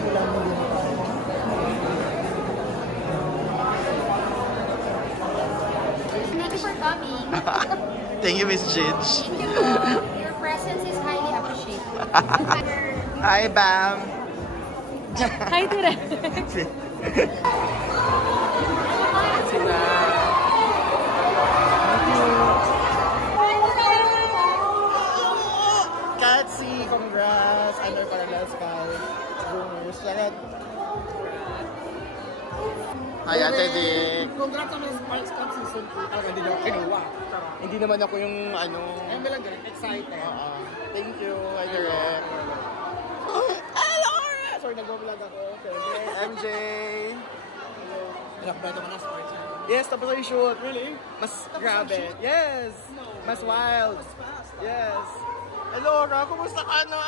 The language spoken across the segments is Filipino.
ko lang din. Thank you for coming. Thank you, Miss Jidge. Thank you po. Your presence is highly appreciated. Hi, Bam. Hi, Direk. Sina. Katsi, congrats. Under Parallel Sky. Boomers. Lahat. Hi, Ate Dick. Congrats on the Sparks Cup Season 2. Talaga hindi ako kinuha. Hindi naman ako yung ano. Ayun lang din, excited. Thank you, Hi, Direk. Sorry, nag-vlog ako. MJ. Nakbeto ka na Sparks. Yes, tapos na yung shoot. Really? Mas grabe. Yes. Mas wild. Yes. Hello, Ra. Kumusta ka na?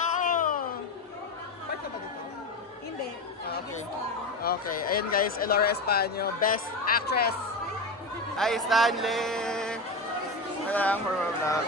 Part ka ba dito? Hindi. Okay. Okay. Ayun guys, Elora Españo, Best Actress. Hi, Stanley. Maraming for my vlog.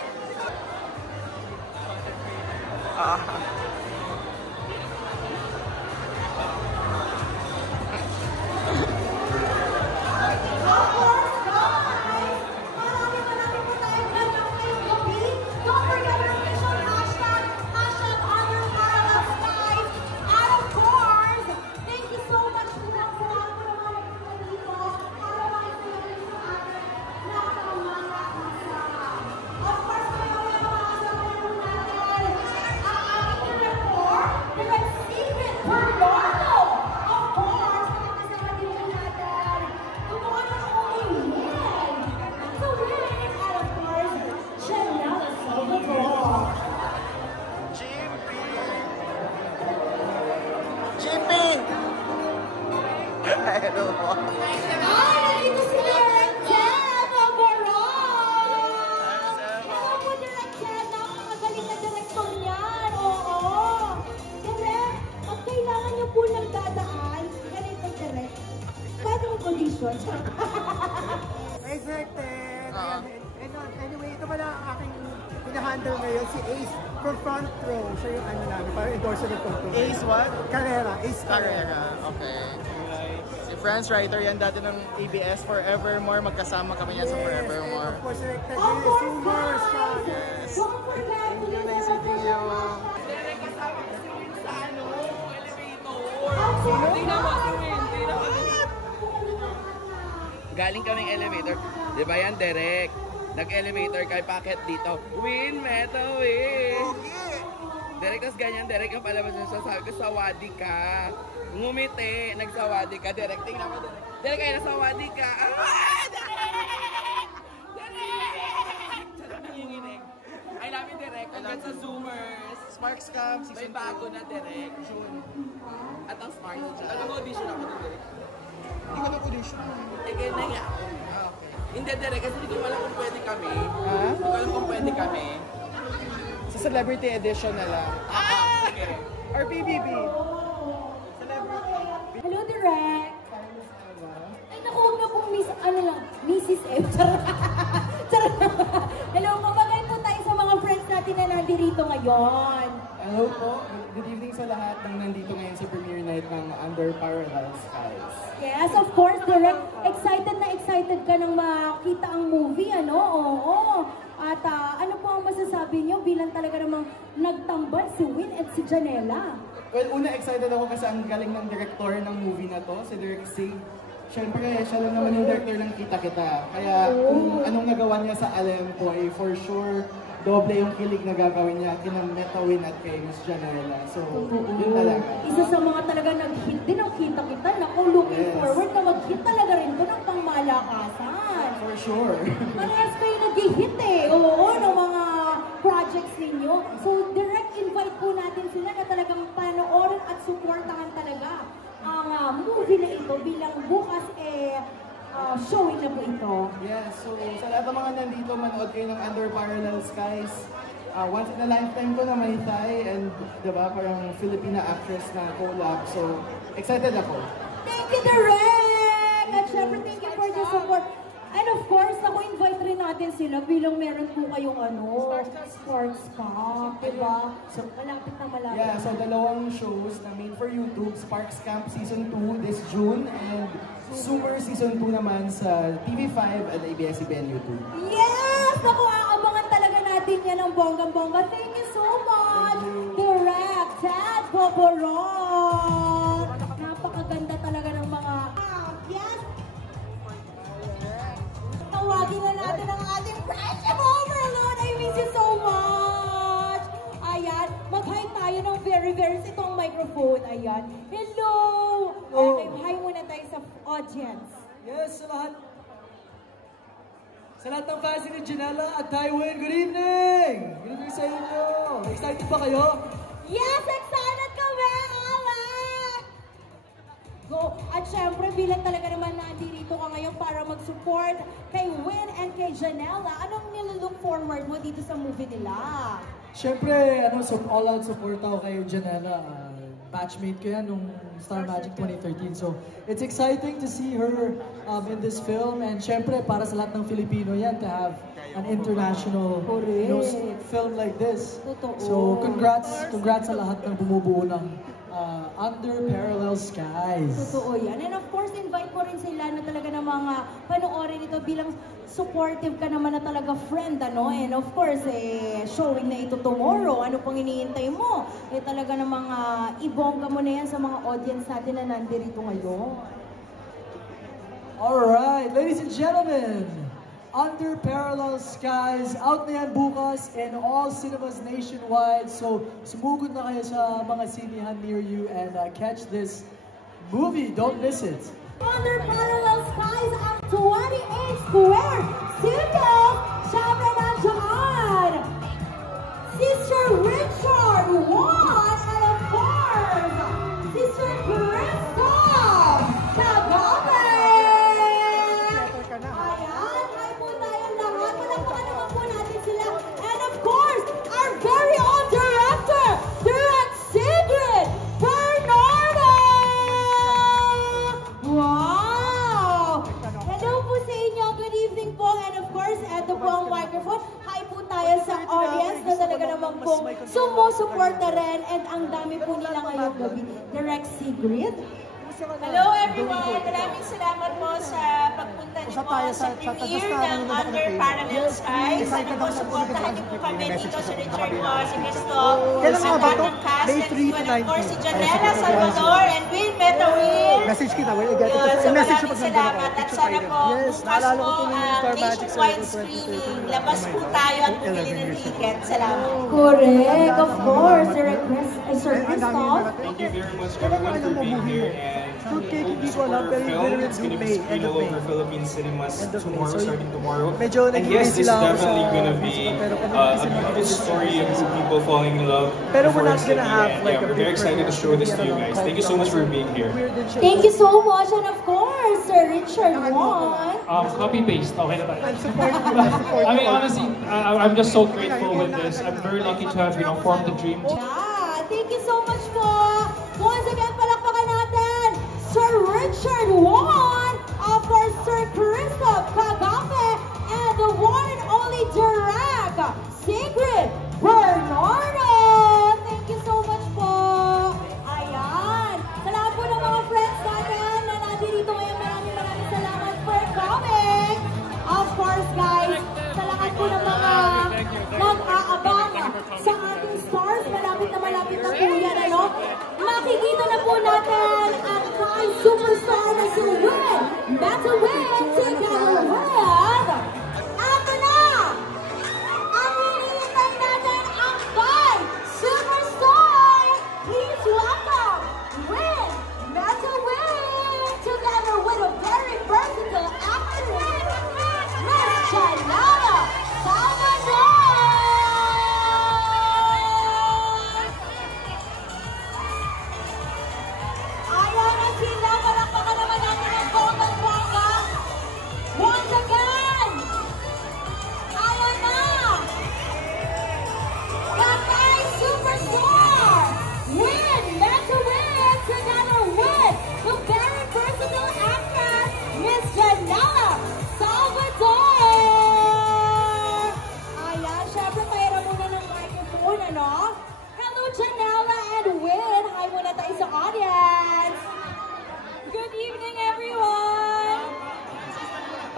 Expected. Anyway, ito pala ang aking pinahandle ngayon, si Ace from Front Row. Siya yung ano namin, parang endorser ng photo. Ace what? Carrera. Ace Carrera. Okay. Si Franz Writer yan dati ng ABS Forevermore. Magkasama kami yan sa Forevermore. Of course, directed by Sumers. Yes. Thank you, nice meeting you. Galing kami ng elevator. Di ba yan, Derek? Nag-elevator kay packet dito. Win, metal, win! Derek, tas ganyan, Derek, yung palabas na siya, sabi ko, sawadi ka. Ngumiti, nagsawadi ka. Derek, tingnan mo, Derek. Derek, ay nasawadi ka. Ah! Derek! Derek! Sarap nanginginig. I love you, Derek. Congrats sa Zoomers. Sparks Cam, May bago na, Derek. June. At ang Sparks na siya. Nag-audition ako doon, Derek. Hindi ko nag-audition. Eh, kaya na nga. Okay. Hindi, Derek, kasi hindi ko alam kung pwede kami. Hindi ko alam kung pwede kami. Sa Celebrity Edition na lang. Sige. Or PBB. Hello, Direk. Ay, naku, huwag na pong Mrs. F. Charot. Hello, kumagay po tayo sa mga friends natin na nandito ngayon. Hello po. Good evening sa lahat ng nandito ngayon sa premiere night ng Under Parallel Skies. Yes, of course, Direk. Excited ka nang makita ang movie, ano? Oo. At ano po ang masasabi niyo bilang talaga namang nagtambal si Win at si Janela? Well, una excited ako kasi ang galing ng director ng movie na to, si Direk Sig. Siyempre, siya lang naman yung director ng Kita Kita. Kaya kung anong nagawa niya sa Alam po, eh, for sure, doble yung kilig na gagawin niya kina Meta Win at kay Miss Janela. So, yun talaga. Isa sa mga talaga nag-hit din ang Kita Kita. Naku, looking forward na mag-hit talaga rin ko ng pangmalakasan. For sure. Parehas kayo nag-hit eh. Oo, ng mga projects ninyo. So, direct invite po natin sila na talagang panoorin at supportahan talaga ang movie na ito bilang bukas showing na po ito. Yeah, so sa lahat ng mga nandito, manood kayo ng Under Parallel Skies. Once in a lifetime ko na may Thai and diba, parang Filipina actress na collab. So, excited ako. Thank you, Direk! At syempre, thank you for the support. And of course, invite rin natin sila bilang meron po kayong Sparks Camp, diba? So, malapit na malapit. Yeah, so dalawang shows na made for YouTube, Sparks Camp Season 2 this June, and Super Season 2 naman sa TV5 at ABS-CBN YouTube. Yes! Naku, aabangan talaga natin yan ng bonggang-bongga. Thank you so much, Direct Dad Boboron! Napakaganda talaga ng mga... Yes! Tawagin na natin ang ating Friendship Overload! I miss you so much! Ayan, mag-hi tayo ng very itong microphone. Ayan. Hello! Okay, hi muna tayo sa audience. Yes, sa lahat ng fans ni Janela at Tywin, good evening! Good evening sa inyo! Excited ba kayo? Yes, excited kami, Alex! Go! At syempre, bilang talaga naman nandito ka ngayon para mag-support kay Win and kay Janela, anong nililook forward mo dito sa movie nila? Syempre, all-out support ako kay Janela. Batchmate ko yan nung Star Magic 2013. So, it's exciting to see her in this film. And syempre, para sa lahat ng Filipino yan, to have an international film like this. So, congrats sa lahat ng bumubuo ng Under Parallel Skies. Totoo yan. And of course, invite mo rin sila na talaga ng mga panoorin ito bilang supportive ka naman na talaga friend, And of course, showing na ito tomorrow. Ano pang iniintay mo? Talaga ng mga ibongga mo na yan sa mga audience natin na nandito ngayon. Alright, ladies and gentlemen, Under Parallel Skies, out na yan bukas in all cinemas nationwide. So, sumugod na kayo sa mga sinihan near you and catch this movie. Don't miss it. Under Parallel Skies ang 28 Square Studios. Siyempre nandiyan Sister Richard Juan and of course Sister Crystal Cagabe. Ayan, hi po tayong lahat. Palakpakan naman po natin sila. And of course, our very own director, Direct Sigrid Bernardo! Wow! Hello po sa inyo. Good evening po. And of course, eto po ang microphone. Hi po tayo sa audience na talaga naman pong sumusuporta rin. And ang dami po nila ngayong gabi. Direct Sigrid. Hello everyone! Maraming salamat po sa pagpunta niyo po sa premiere ng Under Parallel Skies. Sana po, supportahan niyo po kami dito si Richard po, si Christoph, sa lahat ng cast, and of course si Janela Salvador and Will Metawil. Message kita, So maraming salamat at sana po bukas po nationwide screening. Labas po tayo at bumili ng ticket. Salamat. Correct, of course. Sir Christoph. Thank you very much everyone for being here. And hindi ko alam, pero it's going to be seen all over Philippine cinemas tomorrow, starting tomorrow. Medyo and yes, this is sila definitely going to be a story of people falling in love. Pero we're not gonna have like we're very excited to show this to you guys. Thank you so much for being here. Thank you so much, and of course, Sir Richard Juan. Copy paste. Okay na tayo. I'm supporting I mean, honestly, I'm just so grateful with this. I'm very lucky to have, formed the dream. Yeah, thank you so much po. Once again, palakpakan natin, Sir Richard Juan, of course, Sir Christoph Cagape, and the one and only Direct Sigrid Bernardo. Thank you so much po. Ayan. Sa lahat po ng mga friends natin na nandito ngayon, maraming salamat for coming. Of course, guys, sa lahat po ng mga nag-aabang sa ating stars, malapit naman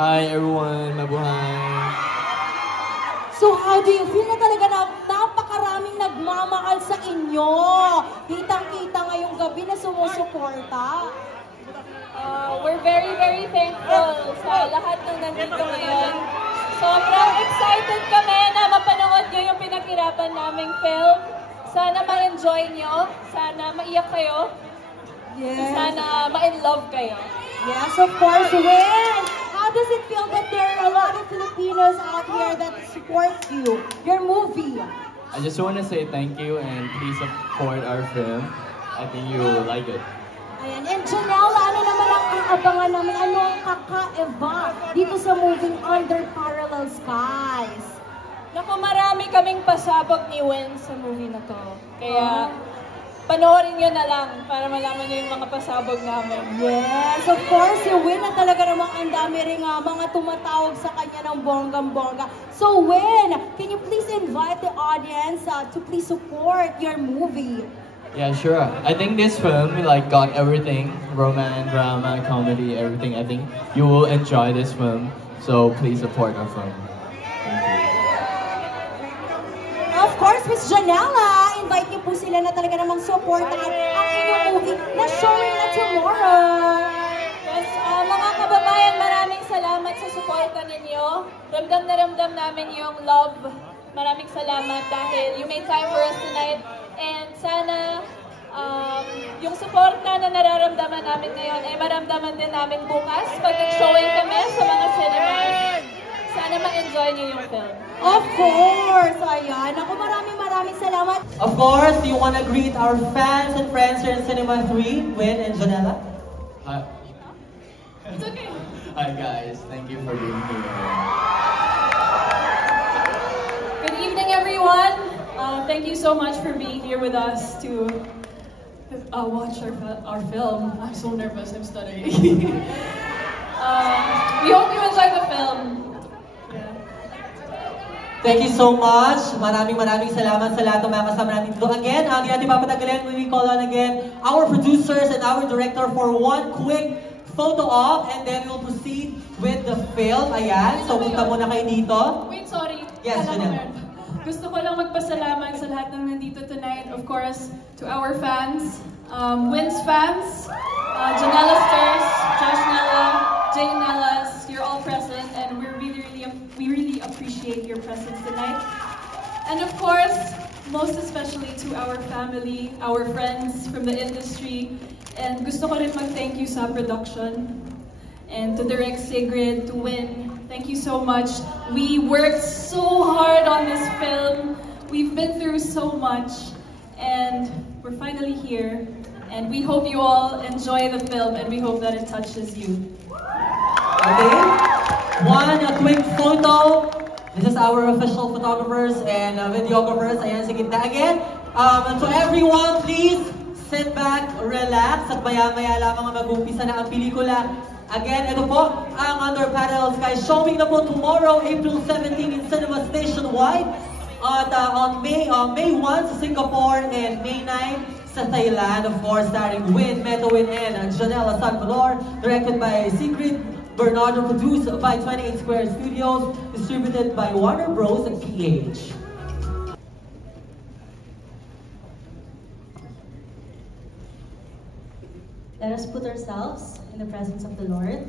Hi everyone, mabuhay. So how do you feel na talaga na napakaraming nagmamahal sa inyo? Kitang-kita ngayong gabi na sumusuporta. We're very, very thankful sa lahat ng nandito ngayon. Sobrang excited kami na mapanood nyo yung pinaghirapan naming film. Sana ma-enjoy nyo. Sana maiyak kayo. Yes. Sana ma-in-love kayo. Yes, of course. When? How does it feel that there are a lot of Filipinos out here that support you, your movie? I just want to say thank you and please support our film. I think you will like it. Ayan. And Janelle, ano naman ang aabangan namin? Ano ang kakaiba dito sa moving Under Parallel Skies? Naku, marami kaming pasabog ni Wen sa movie na to. Kaya, panoorin nyo na lang para malaman nyo yung mga pasabog namin. Yes, of course, si Wen na talaga namang ang dami rin mga tumatawag sa kanya ng bonggang-bongga. So Wen, can you please invite the audience to please support your movie? Yeah, sure. I think this film got everything, romance, drama, comedy, everything. I think you will enjoy this film. So please support our film. Thank you. Of course, Miss Janela, invite niyo po sila na talaga namang supportahan ang inyong movie na showing na tomorrow. Yes, mga kababayan, maraming salamat sa suporta ninyo. Ramdam na ramdam namin yung love. Maraming salamat dahil you made time for us tonight. And sana yung suporta na nararamdaman namin ngayon ay maramdaman din namin bukas pag showing kami sa mga cinemas. Sana ma-enjoy niyo yung film. Of course! Ayan. Ako maraming salamat. Of course, do you want to greet our fans and friends here in Cinema 3, Win and Janela? Hi. It's okay. Hi guys, thank you for being here. Good evening, everyone. Thank you so much for being here with us to watch our film. I'm so nervous, I'm stuttering. We hope you enjoy the film. Thank you so much. Maraming salamat sa lahat ng mga kasama natin dito. Again, hindi natin papatagalin. We call on again our producers and our director for one quick photo op and then we'll proceed with the film. Ayan. So, punta muna kayo dito. Wait, sorry. Yes, Janelle. Gusto ko lang magpasalamat sa lahat ng nandito tonight. Of course, to our fans, Win's fans, Janela Stars, Josh Nella, Jay Nellas, you're all present and we really appreciate your presence tonight. And of course, most especially to our family, our friends from the industry. And gusto ko rin mag-thank you sa production. And to Direct Sigrid, to Win, thank you so much. We worked so hard on this film. We've been through so much. And we're finally here. And we hope you all enjoy the film and we hope that it touches you. Okay. A quick photo. This is our official photographers and videographers. Ayan, sa gitna again. To everyone, please sit back, relax, at maya-maya lamang mag-umpisa na ang pelikula. Again, ito po ang Under Parallel Skies, showing na po tomorrow, April 17 in cinemas nationwide. At on May 1 sa Singapore and May 9 sa Thailand. Of course, starring Win, Metawin, and Janela Salvador. Directed by Sigrid Bernardo, produced by 28 Square Studios, distributed by Warner Bros. and PH. Let us put ourselves in the presence of the Lord.